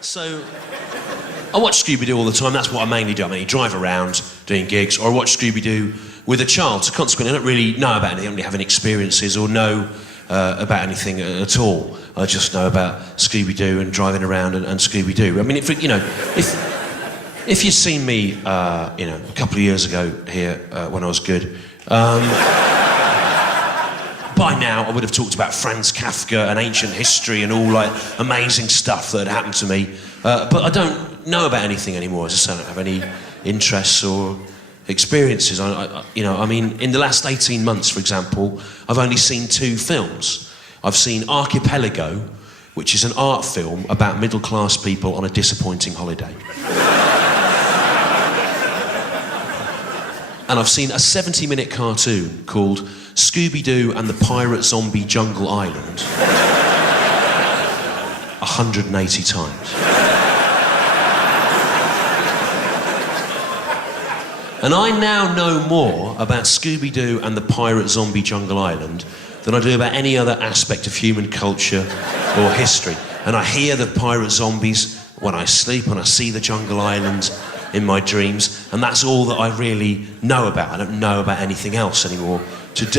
So, I watch Scooby-Doo all the time. That's what I mainly do. I mean, drive around doing gigs, or I watch Scooby-Doo with a child. So consequently, I don't really know about anything. I don't really have any experiences or know about anything at all. I just know about Scooby-Doo and driving around and Scooby-Doo. I mean, if you'd seen me, a couple of years ago here when I was good, by now I would have talked about Franz Kafka and ancient history and all like amazing stuff that had happened to me. But I don't know about anything anymore. I just don't have any interests or experiences. I mean, in the last 18 months, for example, I've only seen 2 films. I've seen Archipelago, which is an art film about middle-class people on a disappointing holiday. And I've seen a 70-minute cartoon called Scooby-Doo and the Pirate Zombie Jungle Island 180 times. And I now know more about Scooby-Doo and the Pirate Zombie Jungle Island than I do about any other aspect of human culture or history. And I hear the pirate zombies when I sleep, and I see the jungle island in my dreams, and that's all that I really know about. I don't know about anything else anymore.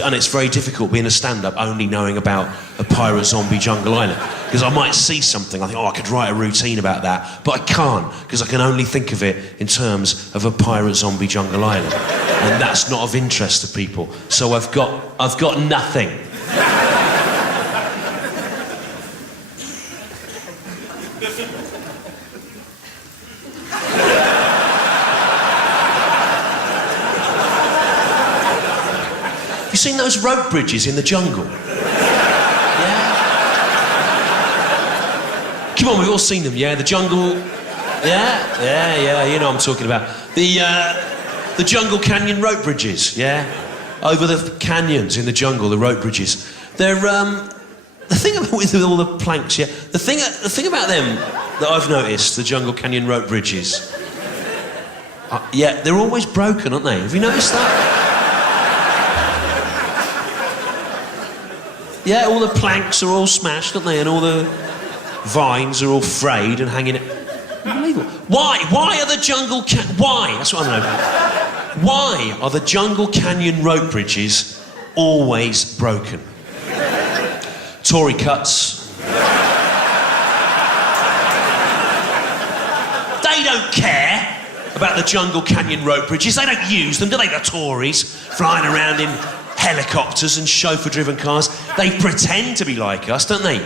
And it's very difficult being a stand-up only knowing about a pirate zombie jungle island, because I might see something, I think, I could write a routine about that, but I can't, because I can only think of it in terms of a pirate zombie jungle island, and that's not of interest to people. So I've got nothing. Have you seen those rope bridges in the jungle? Yeah? Come on, we've all seen them, yeah? The jungle... Yeah, you know what I'm talking about. The Jungle Canyon rope bridges, yeah? Over the canyons in the jungle, the rope bridges. They're, the thing about with all the planks, yeah? The thing about them that I've noticed, the Jungle Canyon rope bridges, yeah, they're always broken, aren't they? Have you noticed that? Yeah, all the planks are all smashed, aren't they? And all the vines are all frayed and hanging... Unbelievable. Why? Why are the Jungle Why? That's what I know. Why are the Jungle Canyon rope bridges always broken? Tory cuts. They don't care about the Jungle Canyon rope bridges. They don't use them, do they, the Tories? Flying around in helicopters and chauffeur-driven cars. They pretend to be like us, don't they?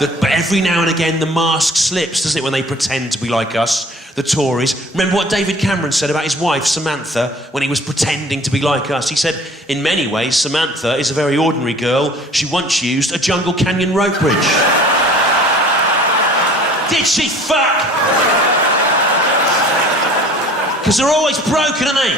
But every now and again the mask slips, doesn't it, when they pretend to be like us, the Tories. Remember what David Cameron said about his wife, Samantha, when he was pretending to be like us? He said, in many ways, Samantha is a very ordinary girl. She once used a Jungle Canyon rope bridge. Did she fuck? Because they're always broken, aren't they?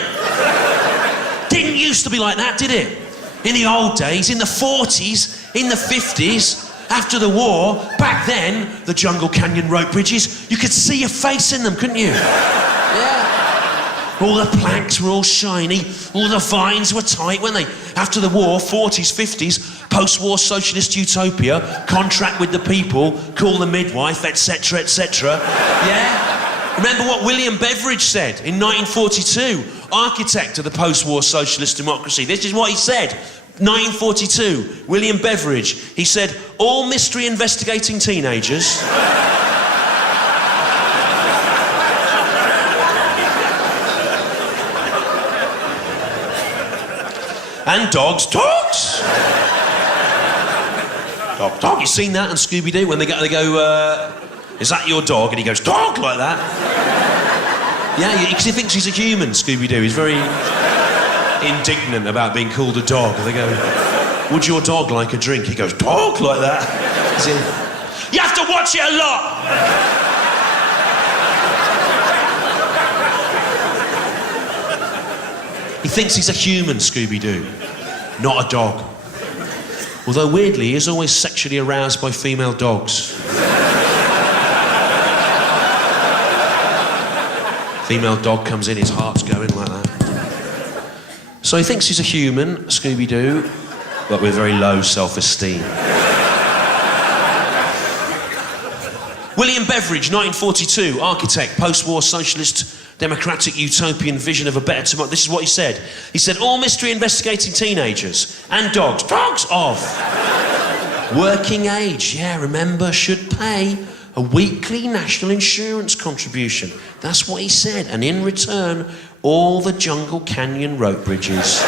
Didn't used to be like that, did it? In the old days, in the 40s, in the 50s, after the war, back then, the Jungle Canyon rope bridges, you could see your face in them, couldn't you? Yeah. All the planks were all shiny, all the vines were tight, weren't they? After the war, 40s, 50s, post-war socialist utopia, contract with the people, call the midwife, etc., etc. Yeah? Remember what William Beveridge said in 1942, architect of the post-war socialist democracy. This is what he said. 1942, William Beveridge. He said, all mystery investigating teenagers and dogs. Dog. You've seen that on Scooby-Doo when they go, is that your dog? And he goes, dog, like that. Yeah, because he thinks he's a human, Scooby-Doo. He's very indignant about being called a dog. They go, would your dog like a drink? He goes, dog, like that. You have to watch it a lot. He thinks he's a human, Scooby-Doo, not a dog. Although, weirdly, he is always sexually aroused by female dogs. Female dog comes in, his heart's going like that. So he thinks he's a human, Scooby-Doo, but with very low self-esteem. William Beveridge, 1942, architect, post-war socialist, democratic utopian vision of a better tomorrow. This is what he said. He said, all mystery investigating teenagers and dogs of working age, remember, should pay a weekly national insurance contribution. That's what he said. And in return, all the Jungle Canyon rope bridges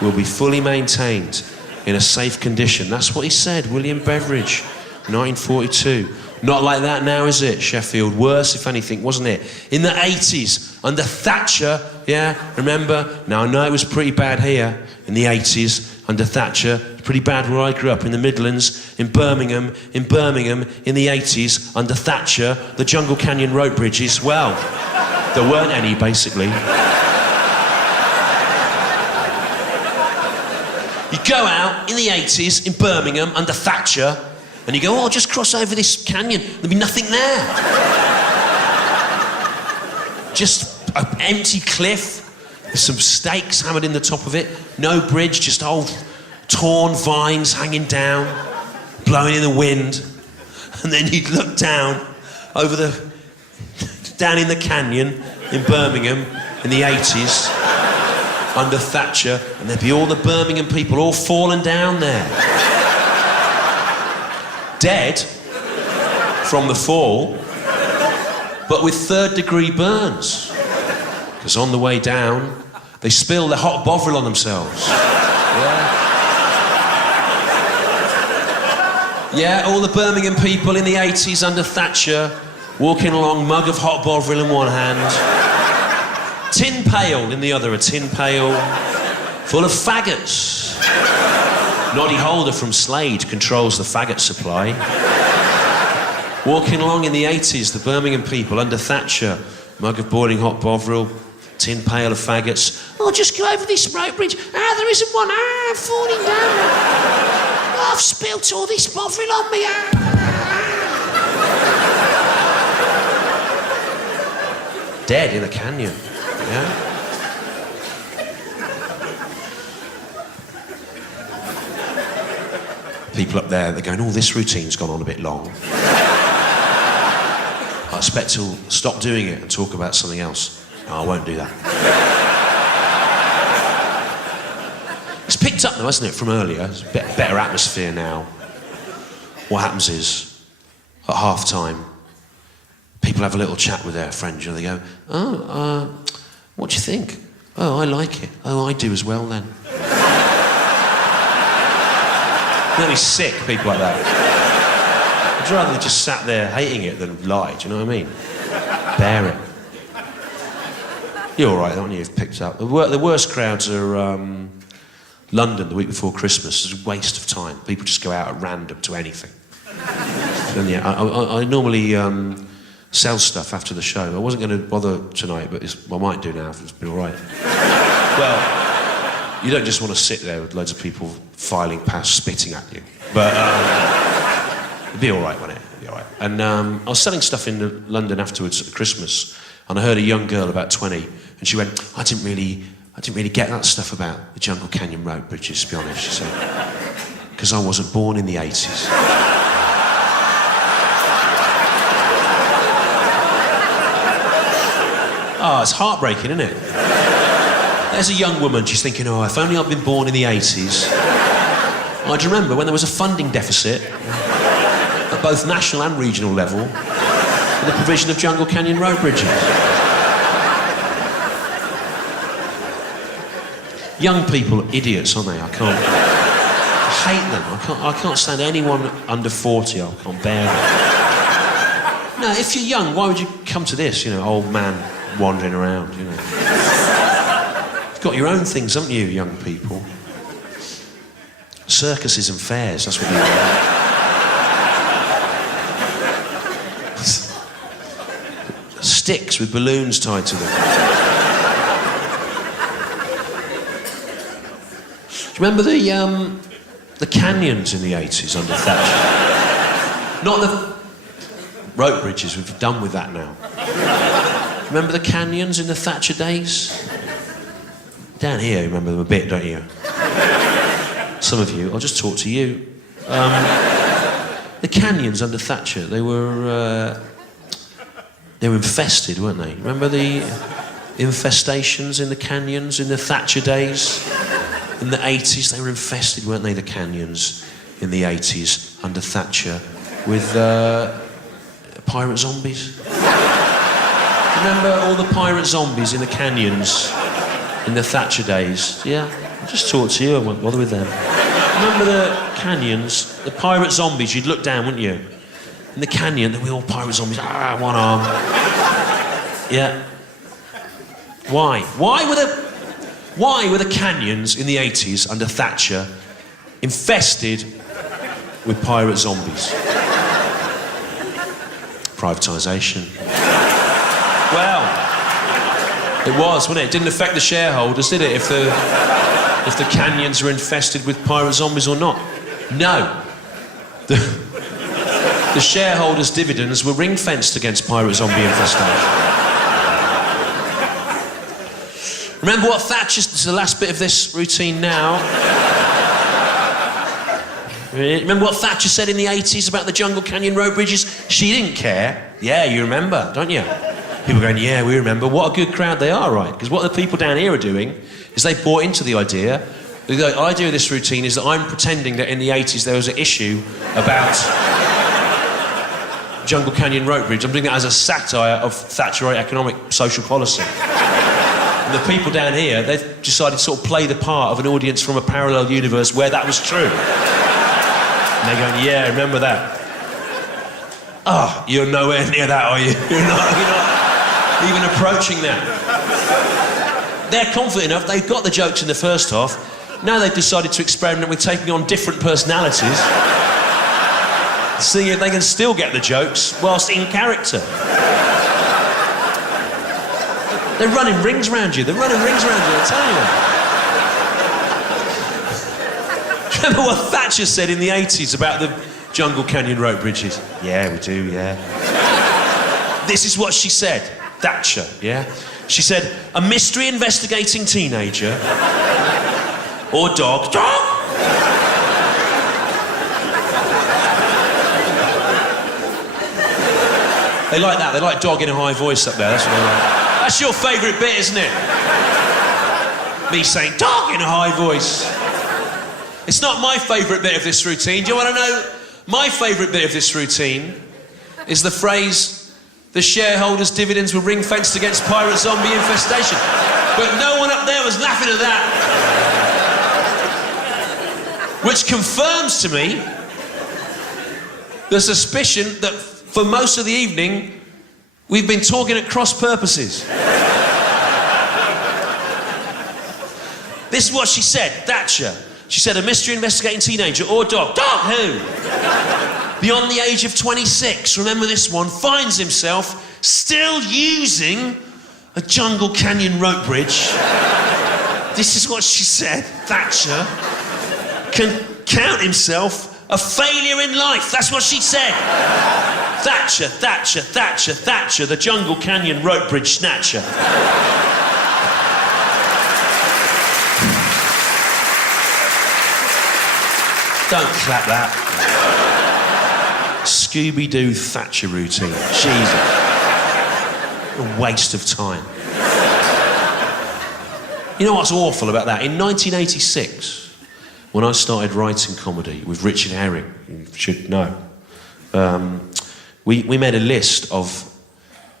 will be fully maintained in a safe condition. That's what he said, William Beveridge, 1942. Not like that now, is it, Sheffield? Worse, if anything, wasn't it? In the 80s, under Thatcher, remember? Now, I know it was pretty bad here in the 80s, under Thatcher. Pretty bad where I grew up, in the Midlands, in Birmingham, in the 80s, under Thatcher, the Jungle Canyon rope bridges, well, there weren't any, basically. You go out in the 80s, in Birmingham, under Thatcher, and you go, oh, just cross over this canyon. There'll be nothing there. Just an empty cliff with some stakes hammered in the top of it. No bridge, just old torn vines hanging down, blowing in the wind. And then you'd look down down in the canyon in Birmingham in the 80s, under Thatcher, and there'd be all the Birmingham people all falling down there. Dead from the fall, but with third-degree burns. Because on the way down, they spill their hot bovril on themselves. Yeah, all the Birmingham people in the 80s under Thatcher, walking along, mug of hot bovril in one hand, tin pail in the other, a tin pail full of faggots. Noddy Holder from Slade controls the faggot supply. Walking along in the 80s, the Birmingham people under Thatcher, mug of boiling hot bovril, tin pail of faggots. Oh, just go over this rope bridge. There isn't one. I'm falling down. I've spilt all this bovril on me. Dead in a canyon. Yeah. People up there, they're going, oh, this routine's gone on a bit long. I expect to stop doing it and talk about something else. No, I won't do that. It's picked up though, hasn't it, from earlier? It's a better atmosphere now. What happens is, at half-time, people have a little chat with their friends, and they go, what do you think? Oh, I like it. Oh, I do as well then. They'll be sick, people like that. I'd rather they just sat there hating it than lie, do you know what I mean? Bear it. You're all right, aren't you? You've picked up. The worst crowds are London the week before Christmas. It's a waste of time. People just go out at random to anything. And yeah, I normally sell stuff after the show. I wasn't going to bother tonight, but I might do now if it's been all right. Well, you don't just want to sit there with loads of people filing past, spitting at you. But it'll be all right, won't it? It'll be all right. And I was selling stuff in London afterwards at Christmas, and I heard a young girl about 20, and she went, I didn't really get that stuff about the Jungle Canyon rope bridges, to be honest, she said. Because I wasn't born in the 80s. Oh, it's heartbreaking, isn't it? There's a young woman, she's thinking, oh, if only I'd been born in the 80s. I'd remember when there was a funding deficit at both national and regional level for the provision of Jungle Canyon road bridges. Young people are idiots, aren't they? I hate them. I can't stand anyone under 40. I can't bear them. No, if you're young, why would you come to this? You know, old man wandering around, you know. You've got your own things, haven't you, young people? Circuses and fairs, that's what you want. Sticks with balloons tied to them. Do you remember the canyons in the 80s under Thatcher? Not the rope bridges, we've done with that now. Remember the canyons in the Thatcher days? Down here, you remember them a bit, don't you? Some of you, I'll just talk to you. The canyons under Thatcher, they were infested, weren't they? Remember the infestations in the canyons in the Thatcher days? In the 80s, they were infested, weren't they, the canyons in the 80s under Thatcher with pirate zombies? Remember all the pirate zombies in the canyons in the Thatcher days? Yeah? I'll just talk to you, I won't bother with them. Remember the canyons, the pirate zombies? You'd look down, wouldn't you? In the canyon, there were all pirate zombies. Ah, one arm. Yeah. Why? Why were the canyons in the 80s under Thatcher infested with pirate zombies? Privatisation. Well, it was, wasn't it? It didn't affect the shareholders, did it? If the canyons were infested with pirate zombies or not. No. The shareholders' dividends were ring-fenced against pirate zombie infestation. Remember what Thatcher... This is the last bit of this routine now. Remember what Thatcher said in the 80s about the Jungle Canyon road bridges? She didn't care. Yeah, you remember, don't you? People going, yeah, we remember. What a good crowd they are, right? Because what the people down here are doing is they bought into the idea. The idea of this routine is that I'm pretending that in the 80s there was an issue about Jungle Canyon road bridge. I'm doing it as a satire of Thatcherite economic social policy. And the people down here, they've decided to sort of play the part of an audience from a parallel universe where that was true. And they're going, yeah, remember that. Oh, you're nowhere near that, are you? You're not even approaching that. They're confident enough, they've got the jokes in the first half. Now they've decided to experiment with taking on different personalities, seeing if they can still get the jokes whilst in character. They're running rings round you, I tell you. Remember what Thatcher said in the 80s about the Jungle Canyon road bridges? Yeah, we do, yeah. This is what she said, Thatcher, yeah? She said, a mystery investigating teenager or dog. They like that. They like dog in a high voice up there. That's what they like. That's your favourite bit, isn't it? Me saying dog in a high voice. It's not my favourite bit of this routine. Do you want to know? My favourite bit of this routine is the phrase, the shareholders' dividends were ring-fenced against pirate zombie infestation. But no one up there was laughing at that. Which confirms to me the suspicion that for most of the evening, we've been talking at cross purposes. This is what she said, Thatcher. She said, a mystery investigating teenager or dog. Dog who? Beyond the age of 26, remember this one, finds himself still using a Jungle Canyon rope bridge. This is what she said, Thatcher can count himself a failure in life. That's what she said. Thatcher, Thatcher, Thatcher, Thatcher, the Jungle Canyon rope bridge snatcher. Don't clap that. Scooby-Doo Thatcher routine. Jesus. A waste of time. You know what's awful about that? In 1986, when I started writing comedy with Richard Herring, you should know, we made a list of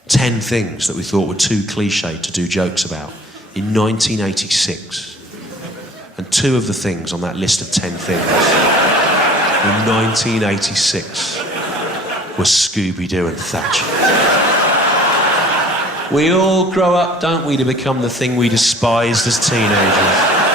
10 things that we thought were too cliche to do jokes about in 1986. And 2 of the things on that list of 10 things in 1986 were Scooby-Doo and Thatcher. We all grow up, don't we, to become the thing we despised as teenagers.